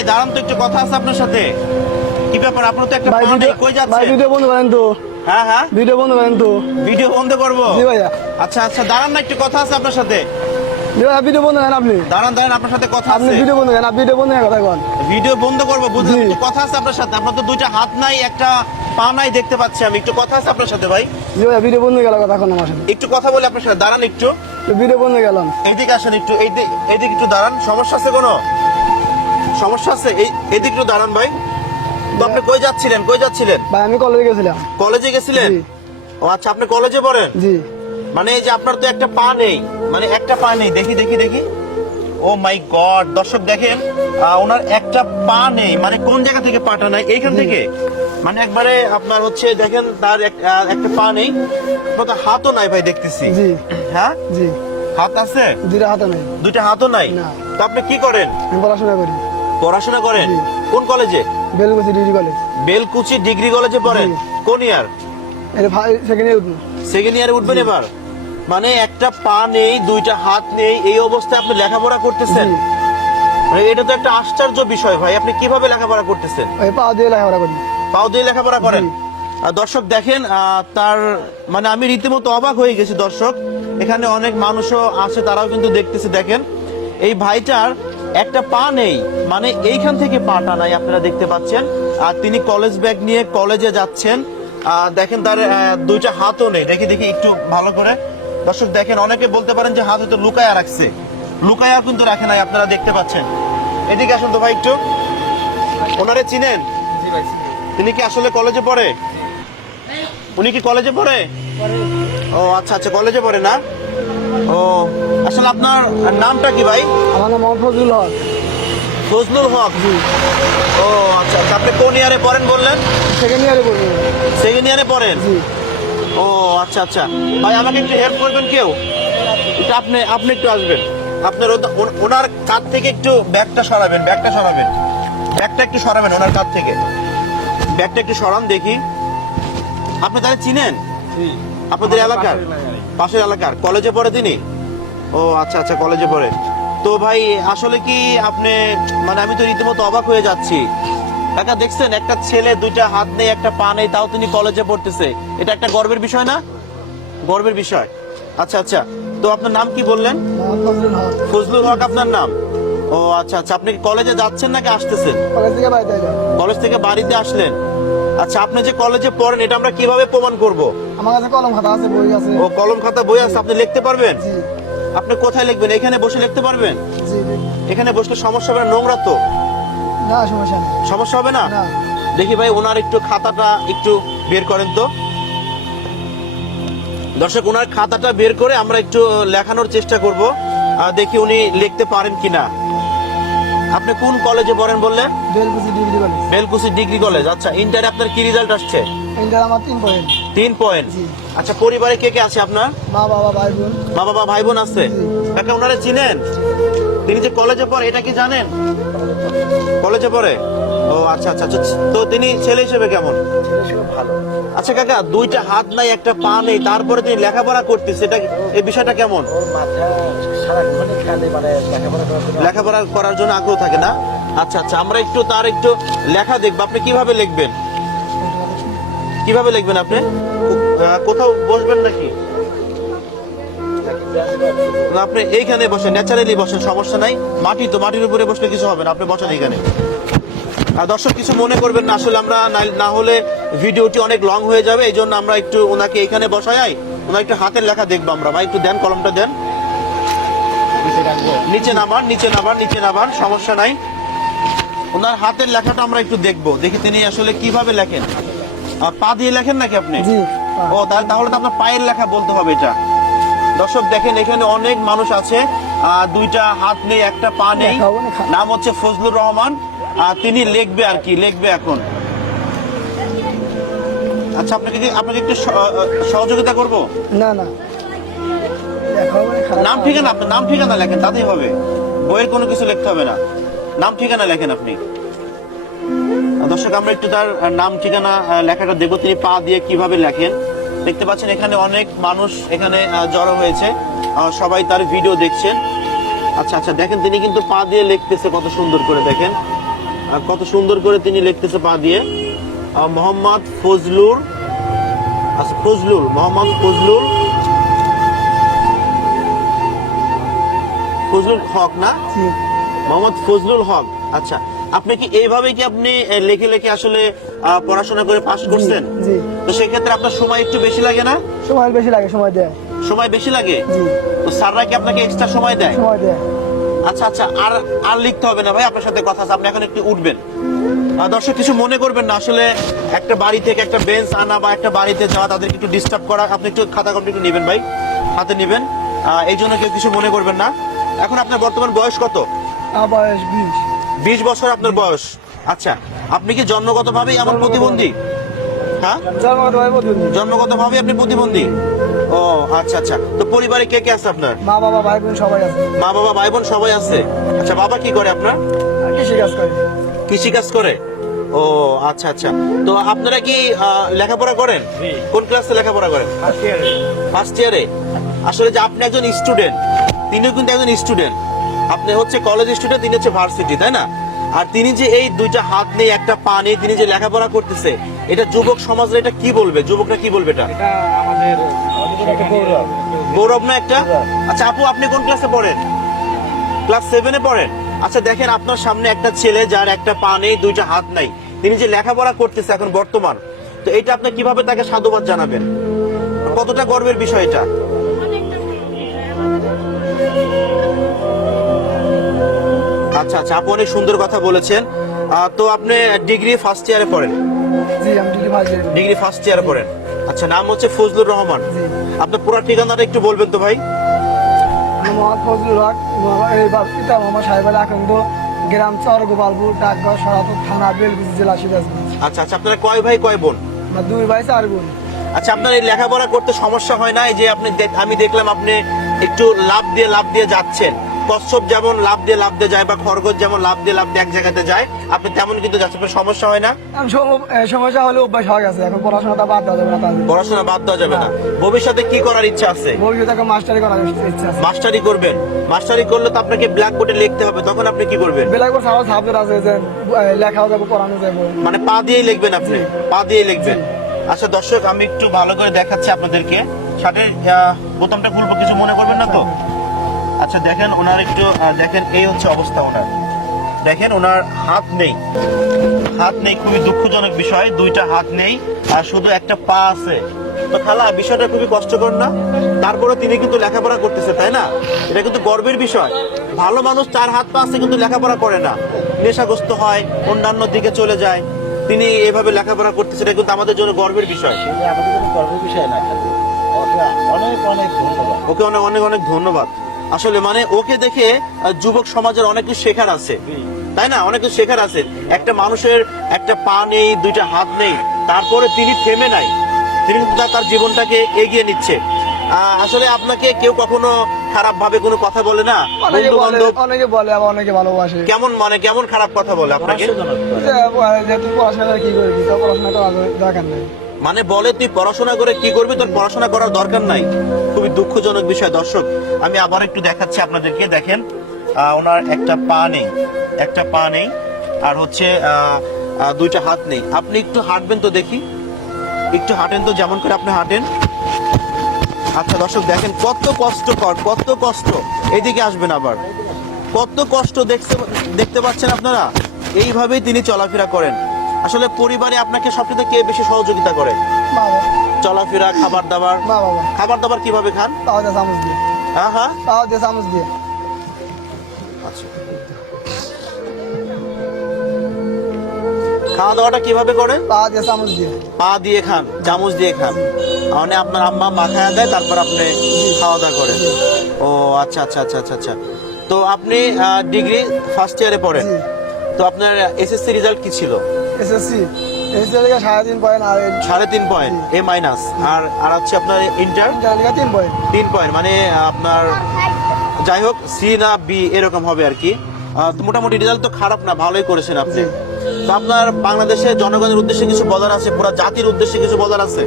ভাই দাঁড়ান তো, একটু কথা আছে আপনার সাথে। কি ব্যাপার, আপনার তো একটা পা নেই, কই যাচ্ছে? ভাই ভিডিও বন্ধ করেন তো। হ্যাঁ হ্যাঁ, ভিডিও বন্ধ করেন তো। ভিডিও বন্ধ করবো? জি ভাইয়া। আচ্ছা আচ্ছা, দাঁড়ান না, একটু কথা আছে আপনার সাথে। জি ভাইয়া, ভিডিও বন্ধ করেন আপনি। দাঁড়ান দাঁড়ান, আপনার সাথে কথা আপনি আছে। ভিডিও বন্ধ করেন, ভিডিও বন্ধ করে কথা কন। ভিডিও বন্ধ করবো বুঝলাম, জি। একটু কথা আছে আপনার সাথে। আপনার তো দুইটা হাত নাই, একটা পা নাই দেখতে পাচ্ছি আমি। একটু কথা আছে আপনার সাথে ভাই। জি ভাইয়া, ভিডিও বন্ধ হয়ে গেল কথা কন আমার সাথে। একটু কথা বলে আপনার সাথে, দাঁড়ান একটু। তো ভিডিও বন্ধ হয়ে গেলাম। এইদিকে আসেন একটু, এইদিকে একটু দাঁড়ান। সমস্যা আছে কোনো? সমস্যা আছে? এইদিকে একটু দাঁড়ান ভাই। তো আপনি কই যাচ্ছিলেন, কই যাচ্ছিলেন? ভাই আমি কলেজে গেছিলাম। কলেজে গেছিলেন? জি। ও আচ্ছা, আপনি কলেজে পড়েন? জি। মানে এই যে আপনার তো একটা পা নেই, মানে একটা পা নেই, দেখি দেখি দেখি। ও মাই গড, দর্শক দেখেন, ওনার একটা পা নেই। মানে কোন জায়গা থেকে পাটা নাই? এইখান থেকে, মানে একবারে আপনার হচ্ছে দেখেন তার একটা পা নেই, আপনার তো হাতও নাই ভাই দেখতেছি। জি। হ্যাঁ, জি। হাত আছে? দুইটা হাতে নেই। দুইটা হাতও নাই? না। তো আপনি কি করেন? আমি পড়াশোনা করি। পড়াশোনা করেন? জি। কোন কলেজে? Belkuchi degree college. Belkuchi degree কলেজে পড়েন? জি। কোন ইয়ার? এটা ভাই সেকেন্ড ইয়ার উঠবো। সেকেন্ড ইয়ারে উঠবেন এবার? মানে একটা পা নেই, দুইটা হাত নেই, এই অবস্থায় আপনি লেখাপড়া করতেছেন? জি। মানে এটা তো একটা আশ্চর্য বিষয় ভাই, আপনি কিভাবে লেখাপড়া করতেছেন? ওই পা দিয়ে লেখাপড়া করি। পাও দিয়ে লেখাপড়া করেন? জি। দর্শক দেখেন, তার মানে আমি রীতিমতো অবাক হয়ে গেছি দর্শক। এখানে অনেক মানুষও আছে, তারাও কিন্তু দেখতেছে। দেখেন এই ভাইটার একটা পা নেই, মানে এইখান থেকে পাটা নাই, আপনারা দেখতে পাচ্ছেন। আর তিনি কলেজ ব্যাগ নিয়ে কলেজে যাচ্ছেন। দেখেন তার দুইটা হাতও নেই, দেখি দেখি একটু ভালো করে। দর্শক দেখেন, অনেকে বলতে পারেন যে হাত হয়তো লুকায়া রাখছে, লুকায়া কিন্তু রাখে নাই, আপনারা দেখতে পাচ্ছেন। এদিকে আসুন তো ভাই একটু। ওনারে চিনেন? তিনি কি আসলে কলেজে পড়ে? উনি কি কলেজে পড়ে? ও আচ্ছা আচ্ছা, কলেজে পড়ে না? ও আসলে আপনার নামটা কি ভাই? আমার নাম মোহাম্মদ ফজলুল হক। ফজলুল হক? জি। ও আচ্ছা আচ্ছা, আপনি কোন ইয়ারে পড়েন বললেন? সেকেন্ড ইয়ারে পড়বো। সেকেন্ড ইয়ারে পড়েন? জি। ও আচ্ছা আচ্ছা, ভাই আমাকে একটু হেল্প করবেন কেউ? এটা আপনি আপনি একটু আসবেন, আপনার ওনার কাঁধ থেকে একটু ব্যাগটা সরাবেন, ব্যাগটা সরাবেন, ব্যাগটা একটু সরাবেন ওনার কাঁধ থেকে। ব্যাগটা একটু সরান দেখি। আপনি তাহলে চিনেন? আপনাদের এলাকার? পাশের এলাকার? কলেজে পড়ে তিনি? ও আচ্ছা আচ্ছা, কলেজে পড়ে। তো ভাই আসলে কি আপনি, মানে আমি তো রীতিমতো অবাক হয়ে যাচ্ছি। কাকা দেখছেন, একটা ছেলে দুইটা হাত নেই, একটা পা নেই, তাও তিনি কলেজে পড়তেছে। এটা একটা গর্বের বিষয় না? গর্বের বিষয়। আচ্ছা আচ্ছা, তো আপনার নাম কি বললেন? মোহাম্মদ ফজলুল হক। ফজলুল হক আপনার নাম? ও আচ্ছা আচ্ছা, আপনি কি কলেজে যাচ্ছেন নাকি আসতেছেন? কলেজ থেকে বাড়িতে এলাম। কলেজ থেকে বাড়িতে আসলেন? আচ্ছা, আপনি যে কলেজে পড়েন এটা আমরা কিভাবে প্রমাণ করব? আমার কাছে কলম খাতা আছে, বই আছে। ও কলম খাতা বই আছে, আপনি লিখতে পারবেন? জি। আপনি কোথায় লিখবেন? এখানে বসে লিখতে পারবেন? জি। এখানে বসলে সমস্যা হবে না? নোংরা তো? না, সমস্যা নেই। সমস্যা হবে না? না। দেখি ভাই ওনার একটু খাতাটা একটু বের করেন তো। দর্শক ওনার খাতাটা বের করে আমরা একটু লেখানোর চেষ্টা করব, দেখি উনি লিখতে পারেন কিনা। আপনি কোন কলেজে পড়েন বললেন? Belkuchi degree college. Belkuchi degree college. আচ্ছা, ইন্টারে আপনার কি রেজাল্ট আসছে? ইন্টার আমার 3 পয়েন্ট। 3 পয়েন্ট? জি। আচ্ছা, পরিবারে কে কে আছে আপনার? মা বাবা ভাই বোন। মা বাবা ভাই বোন আছে? জি। কাকা ওনারা চিনেন? তিনি যে কলেজে পড়ে এটা কি জানেন? কলেজে পড়ে? ও আচ্ছা আচ্ছা আচ্ছা, তো তিনি ছেলে হিসেবে কেমন? ভালো। আচ্ছা কাকা, দুইটা হাত নাই, একটা পা নেই, তারপরে তিনি লেখাপড়া করতেছে, এটা এই বিষয়টা কেমন? লেখাপড়া করার জন্য আগ্রহ থাকে না? আচ্ছা আচ্ছা, আমরা একটু তার একটু লেখা দেখবো। আপনি কিভাবে লিখবেন? কিভাবে লিখবেন আপনি? কোথাও বসবেন নাকি? না, আপনি এইখানে বসেন, ন্যাচারালি বসেন, সমস্যা নাই। মাটি তো, মাটির উপরে বসলে কিছু হবে না, আপনি বসেন এইখানে। দর্শক কিছু মনে করবেন না, আসলে আমরা না হলে ভিডিওটি অনেক লং হয়ে যাবে, এই জন্য আমরা একটু ওনাকে এইখানে বসাই, ওনার একটু হাতের লেখা দেখবো আমরা। ভাই একটু দেন, কলমটা দেন। নিচে নামান, নিচে নামান, নিচে নামান, সমস্যা নাই। ওনার হাতের লেখাটা আমরা একটু দেখবো, দেখি তিনি আসলে কিভাবে লেখেন। পা দিয়ে লেখেন নাকি আপনি? জি। ও তাহলে তো আপনার পায়ের লেখা বলতে হবে এটা। দর্শক দেখেন, এখানে অনেক মানুষ আছে, দুইটা হাত নেই, একটা পা নেই। নাম হচ্ছে ফজলুর রহমান। তিনি লিখবে আর কি, লিখবে এখন। আচ্ছা, আপনাকে একটু সহযোগিতা করব? না না, নাম ঠিকানা, আপনার নাম ঠিকানা লেখেন, তাতেই হবে। বইয়ের কোনো কিছু লিখতে হবে না, নাম ঠিকানা লেখেন আপনি। দর্শক আমরা একটু তার নাম ঠিকানা লেখাটা দেখবো, তিনি পা দিয়ে কিভাবে লেখেন। দেখতে পাচ্ছেন এখানে অনেক মানুষ এখানে জড়ো হয়েছে, সবাই তার ভিডিও দেখছেন। আচ্ছা আচ্ছা, দেখেন তিনি কিন্তু পা দিয়ে লিখতেছে কত সুন্দর করে, দেখেন। আর কত সুন্দর করে তিনি লিখতেছে পা দিয়ে। মোহাম্মদ ফজলুর, আচ্ছা ফজলুল, মোহাম্মদ ফজলুল, ফজলুল হক না, জি মোহাম্মদ ফজলুল হক। আচ্ছা, আপনি কি এইভাবে কি আপনি লেখে লেখে আসলে পড়াশোনা করে পাশ করছেন? জি। তো সেক্ষেত্রে আপনার সময় একটু বেশি লাগে না? সময় বেশি লাগে, সময় দেয়। সময় বেশি লাগে? জি তো স্যাররা কি আপনাকে এক্সট্রা সময় দেয়? সময় দেয়। আচ্ছা আচ্ছা, আর আর লিখতে হবে না ভাই, আপনার সাথে কথা আছে, আপনি এখন একটু উঠবেন। দর্শক কিছু মনে করবেন না, আসলে একটা বাড়ি থেকে একটা বেঞ্চ আনা বা একটা বাড়িতে যাওয়া তাদেরকে একটু ডিস্টার্ব করা। আপনি একটু খাতা কলম একটু নেবেন ভাই, হাতে নেবেন, এই জন্য কেউ কিছু মনে করবেন না। এখন আপনার বর্তমান বয়স কত? আমার বয়স 20। 20 বছর আপনার বয়স। আচ্ছা, আপনি কি জন্মগতভাবেই এমন প্রতিবন্ধী? হ্যাঁ, জন্মগতভাবে প্রতিবন্ধী। জন্মগতভাবে আপনি প্রতিবন্ধী। ও আচ্ছা আচ্ছা, তো পরিবারে কে কে আছে আপনার? মা বাবা ভাই বোন সবাই আছে। মা বাবা ভাই বোন সবাই আছে। আচ্ছা, বাবা কি করে আপনার? আর কৃষি কাজ করে। কৃষি কাজ করে। ও আচ্ছা আচ্ছা, তো আপনারা কি লেখাপড়া করেন? কোন ক্লাসে লেখাপড়া করেন? ফার্স্ট ইয়ারে। আসলে যে আপনি একজন স্টুডেন্ট, তিনিও কিন্তু একজন স্টুডেন্ট। আপনি হচ্ছে কলেজ স্টুডেন্ট, তিনি হচ্ছে ভার্সিটি, তাই না? আর তিনি যে এই দুইটা হাত নেই একটা পা নেই, তিনি যে লেখাপড়া করতেছে, এটা যুবক সমাজে এটা কি বলবে? যুবকরা কি বলবে? এটা এটা আমাদের গৌরব। গৌরব না একটা? আচ্ছা আপু, আপনি কোন ক্লাসে পড়েন? ক্লাস 7-এ পড়েন। আচ্ছা দেখেন, আপনার সামনে একটা ছেলে যার একটা পা নেই, দুইটা হাত নাই, তিনি যে লেখাপড়া করতেছে এখন বর্তমান, তো এটা আপনি কিভাবে তাকে সাধুবাদ জানাবেন? কতটা গর্বের বিষয় এটা? আচ্ছা আচ্ছা, আপু অনেক সুন্দর কথা বলেছেন। তো আপনি ডিগ্রি ফার্স্ট ইয়ারে পড়েন? জি আমি ডিগ্রি ফার্স্ট ইয়ারে। ডিগ্রি ফার্স্ট ইয়ারে পড়েন। আচ্ছা, নাম হচ্ছে ফজলুর রহমান। জি। আপনার পুরো ঠিকানাটা একটু বলবেন তো ভাই? আমি মোহাম্মদ ফজলুল হক, এই পিতা মোহাম্মদ সাহেব আলী আকন্দ, গ্রাম চর গোপালপুর, ডাকঘর সরাপুর থানা, বেলকুচি জেলা, সিরাজগঞ্জ। আচ্ছা আচ্ছা, আপনারা কয় ভাই কয় বোন? আমার 2 ভাই 4 বোন। আচ্ছা, আপনার এই লেখাপড়া করতে সমস্যা হয় না? এই যে আপনি আমি দেখলাম আপনি একটু লাফ দিয়ে যাচ্ছেন, কচ্ছপ যেমন লাফ দিয়ে যায় বা খরগোশ যেমন লাফ দিয়ে এক জায়গাতে যায়, আপনি তেমন কিন্তু যাচ্ছেন, আপনার সমস্যা হয় না? আমি সমস্যা হলে অভ্যাস হয়ে গেছে, এখন পড়াশোনাটা বাদ দেওয়া যাবে না তাদের। পড়াশোনা বাদ দেওয়া যাবে না। ভবিষ্যতে কি করার ইচ্ছা আছে? ভবিষ্যতে এখন মাস্টারি করার ইচ্ছা আছে। মাস্টারি করবেন? মাস্টারি করলে তো আপনাকে ব্ল্যাক বোর্ডে লিখতে হবে, তখন আপনি কি করবেন? বেলায় ছাড়াও সাবজেক্ট আছে যে লেখাও যাবো, পড়ানো যাবো। মানে পা দিয়েই লিখবেন আপনি? পা দিয়ে লিখবেন। আচ্ছা দর্শক, আমি একটু ভালো করে দেখাচ্ছি আপনাদেরকে। শার্টের বোতামটা খুলবো, কিছু মনে করবেন না তো? আচ্ছা দেখেন, ওনার একটু দেখেন, এই হচ্ছে অবস্থা ওনার। দেখেন ওনার হাত নেই, হাত নেই, খুবই দুঃখজনক বিষয়, দুইটা হাত নেই আর শুধু একটা পা আছে। তো খালা, বিষয়টা খুবই কষ্টকর না? তারপরে তিনি কিন্তু লেখাপড়া করতেছে, তাই না? এটা কিন্তু গর্বের বিষয়। ভালো মানুষ 4 হাত পা আছে কিন্তু লেখাপড়া করে না, নেশাগ্রস্ত হয়, অন্যান্য দিকে চলে যায়। তিনি এভাবে লেখাপড়া করতেছে, এটা কিন্তু আমাদের জন্য গর্বের বিষয়। এটা আমাদের কোনো গর্বের বিষয় না, খালি ওকে অনেক অনেক ধন্যবাদ। ওকে অনেক অনেক অনেক ধন্যবাদ। আসলে মানে ওকে দেখে যুবক সমাজের অনেক কিছু শেখার আছে, তাই না? অনেক কিছু শেখার আছে। একটা মানুষের একটা পা নেই, দুইটা হাত নেই, তারপরে তিনি থেমে নাই, তিনি কিন্তু তার জীবনটাকে এগিয়ে নিচ্ছে। আসলে আপনাকে কেউ কখনো খারাপ ভাবে কোনো কথা বলে না? বন্ধু বান্ধব অনেকে বলে, আবার অনেকে ভালোবাসে। কেমন, মানে কেমন খারাপ কথা বলে আপনাকে? যে তুই পড়াশোনা করে কি করবি, তোর পড়াশোনা করার দরকার নেই। মানে বলে তুই পড়াশোনা করে কি করবি, তোর পড়াশোনা করার দরকার নাই। খুবই দুঃখজনক বিষয়। দর্শক, আমি আবার একটু দেখাচ্ছি আপনাদেরকে। দেখেন ওনার একটা পা নেই, একটা পা নেই, আর হচ্ছে দুইটা হাত নেই। আপনি একটু হাঁটবেন তো দেখি, একটু হাঁটেন তো, যেমন করে আপনি হাঁটেন। আচ্ছা দর্শক, দেখেন কত কষ্টকর, কত কষ্ট। এইদিকে আসবেন আবার, কত কষ্ট দেখতে পাচ্ছেন আপনারা। এইভাবেই তিনি চলাফেরা করেন। আসলে পরিবারে আপনাকে সবচেয়ে কে বেশি সহযোগিতা করে? বাবা। চলাফেরা, খাবার দাবার? বাবা। খাবার দাবার কিভাবে খান? তাও দিয়ে চামচ দিয়ে। হ্যাঁ হ্যাঁ, তাও দিয়ে চামচ দিয়ে। আচ্ছা, খাওয়া দাওয়াটা কিভাবে করে? তাও দিয়ে চামচ দিয়ে। পা দিয়ে খান, চামচ দিয়ে খান, মানে আপনার আম্মা মাখায় দেয়, তারপর আপনি খাওয়া দাওয়া করেন। ও আচ্ছা আচ্ছা আচ্ছা আচ্ছা আচ্ছা। তো আপনি ডিগ্রি ফার্স্ট ইয়ারে পড়েন, জি। তো আপনার এসএসসি রেজাল্ট কি ছিল? এসএসসি থেকে 3.5 পয়েন্ট, আর 3.5 পয়েন্ট, এ মাইনাস। আর আর হচ্ছে আপনার ইন্টার ইন্টারনেটে 3 পয়েন্ট। 3 পয়েন্ট, মানে আপনার যাই হোক সি না বি এরকম হবে আর কি। তো মোটামুটি রেজাল্ট তো খারাপ না, ভালোই করেছেন আপনি। তো আপনার বাংলাদেশের জনগণের উদ্দেশ্যে কিছু বলার আছে, পুরো জাতির উদ্দেশ্যে কিছু বলার আছে?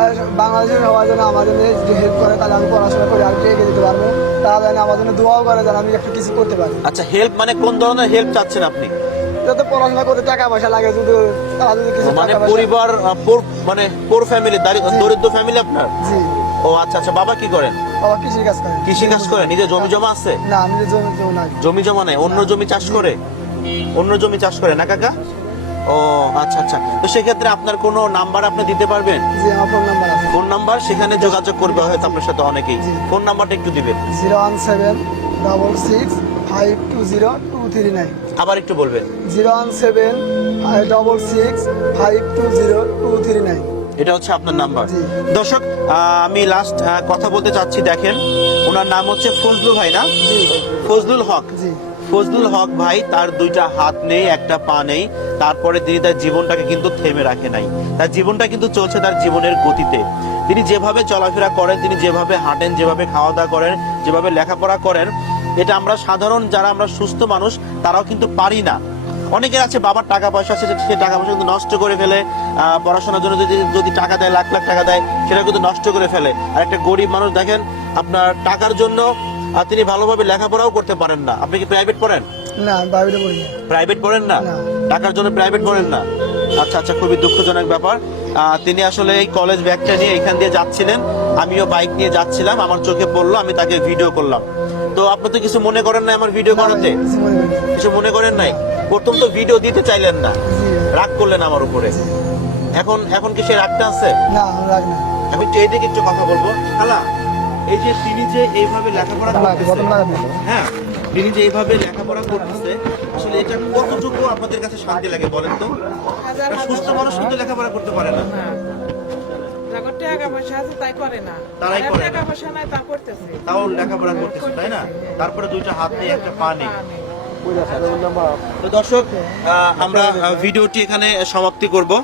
আর বাংলাদেশের সবার জন্য আমার জন্য যদি হেল্প করে, তাহলে আমি পড়াশোনা করে আর এগিয়ে দিতে পারবো। তাহলে আমার জন্য দোয়াও করে, যেন আমি একটু কিছু করতে পারি। আচ্ছা, হেল্প মানে কোন ধরনের হেল্প চাচ্ছেন আপনি? এটা তো পড়াশোনা করতে টাকা পয়সা লাগে, যদি তারা যদি কিছু মানে টাকা পয়সা- পরিবার মানে পোর ফ্যামিলি, দরিদ্র ফ্যামিলি আপনার? জি, ও আচ্ছা আচ্ছা। বাবা কি করেন? বাবা কৃষি কাজ করে। কৃষি কাজ করে? নিজের জমি জমা আছে? না, নিজের জমি নাই। জমি জমা নেই, অন্য জমি চাষ করে? অন্য জমি চাষ করে না কাকা? ও আচ্ছা আচ্ছা। তো সেক্ষেত্রে আপনার কোনো নাম্বার আপনি দিতে পারবেন? জি, আমার ফোন নাম্বার আছে ফোন নাম্বার, সেখানে যোগাযোগ করবে হয়তো আপনার সাথে অনেকেই। জি। ফোন নাম্বারটা একটু দিবেন। 01766520239। আবার একটু বলবেন। 01766520239। এটা হচ্ছে আপনার নাম্বার। জি। দর্শক, আমি লাস্ট কথা বলতে চাচ্ছি। দেখেন, ওনার নাম হচ্ছে ফজলু ভাই না? জি, ফজলুল হক। জি, ফজলুল হক ভাই, তার দুইটা হাত নেই, একটা পা নেই, তারপরে তিনি তার জীবনটাকে কিন্তু থেমে রাখে নাই। তার জীবনটা কিন্তু চলছে তার জীবনের গতিতে। তিনি যেভাবে চলাফেরা করেন, তিনি যেভাবে হাঁটেন, যেভাবে খাওয়া দাওয়া করেন, যেভাবে লেখাপড়া করেন, এটা আমরা সাধারণ যারা আমরা সুস্থ মানুষ তারাও কিন্তু পারি না। অনেকের আছে বাবার টাকা পয়সা আছে, সে টাকা পয়সা কিন্তু নষ্ট করে ফেলে। পড়াশোনার জন্য যদি টাকা দেয়, লাখ লাখ টাকা দেয়, সেটা কিন্তু নষ্ট করে ফেলে। আর একটা গরিব মানুষ দেখেন, আপনার টাকার জন্য তিনি ভালোভাবে লেখাপড়াও করতে পারেন না। আপনি কি প্রাইভেট পড়েন? না, আমি বাইরে পড়ি না। প্রাইভেট পড়েন না? না। টাকার জন্য প্রাইভেট পড়েন না? আচ্ছা আচ্ছা, খুবই দুঃখজনক ব্যাপার। তিনি আসলে এই কলেজ ব্যাগটা নিয়ে এখান দিয়ে যাচ্ছিলেন, আমিও বাইক নিয়ে যাচ্ছিলাম, আমার চোখে পড়লো, আমি তাকে ভিডিও করলাম। তো আপনি তো কিছু মনে করেন না আমার ভিডিও করাতে? কিছু মনে করি না। কিছু মনে করেন নাই? প্রথম তো ভিডিও দিতে চাইলেন না, জি, রাগ করলেন আমার উপরে। জি। এখন কি সেই রাগটা আছে? না, আমার রাগ না। আমি একটু এইদিকে একটু কথা বলবো। খালা, এই যে তিনি যে এইভাবে লেখাপড়া করতেছে, বদল লাগাবো। হ্যাঁ, তিনি যে এইভাবে লেখাপড়া করতেছে, আসলে এটা কতটুকু আপনাদের কাছে শান্তি লাগে বলেন তো? একটা সুস্থ মানুষ কিন্তু লেখাপড়া করতে পারে না। যাদের টাকা পয়সা আছে তাই করে না, তারাই যাদের করে না। টাকা পয়সা নাই তা করতেছে। তাও লেখাপড়া করতেছে, তাই না? তারপরে দুইটা হাত নেই, একটা পা নেই। তো দর্শক, আমরা ভিডিওটি এখানে সমাপ্তি করব।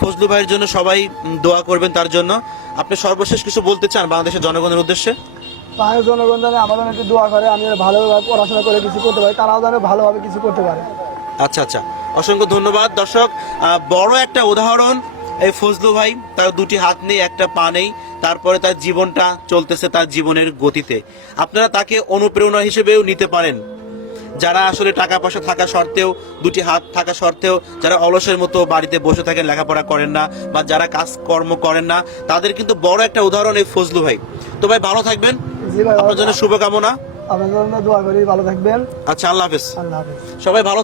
ফজলু ভাইয়ের জন্য সবাই দোয়া করবেন তার জন্য। আপনি সর্বশেষ কিছু বলতে চান বাংলাদেশের জনগণের উদ্দেশ্যে? পায়ের জনগণ জানে আমাদের একটু দোয়া করে, আমি যেন ভালোভাবে পড়াশোনা করে কিছু করতে পারি, তারাও যেন ভালোভাবে কিছু করতে পারে। আচ্ছা আচ্ছা, অসংখ্য ধন্যবাদ। দর্শক, বড় একটা উদাহরণ এই ফজলু ভাই, তার দুটি হাত নেই, একটা পা নেই, তারপরে তার জীবনটা চলতেছে তার জীবনের গতিতে। আপনারা তাকে অনুপ্রেরণা হিসেবেও নিতে পারেন। যারা আসলে টাকা পয়সা থাকা সত্ত্বেও, দুটি হাত থাকা সত্ত্বেও, যারা অলসের মতো বাড়িতে বসে থাকেন, লেখাপড়া করেন না, বা যারা কাজকর্ম করেন না, তাদের কিন্তু বড় একটা উদাহরণ এই ফজলু ভাই। তো ভাই, ভালো থাকবেন, জি ভাই, আপনার জন্য শুভকামনা। আপনার জন্য দোয়া করি, ভালো থাকবেন। আচ্ছা, আল্লাহ হাফেজ। আল্লাহ হাফেজ। সবাই ভালো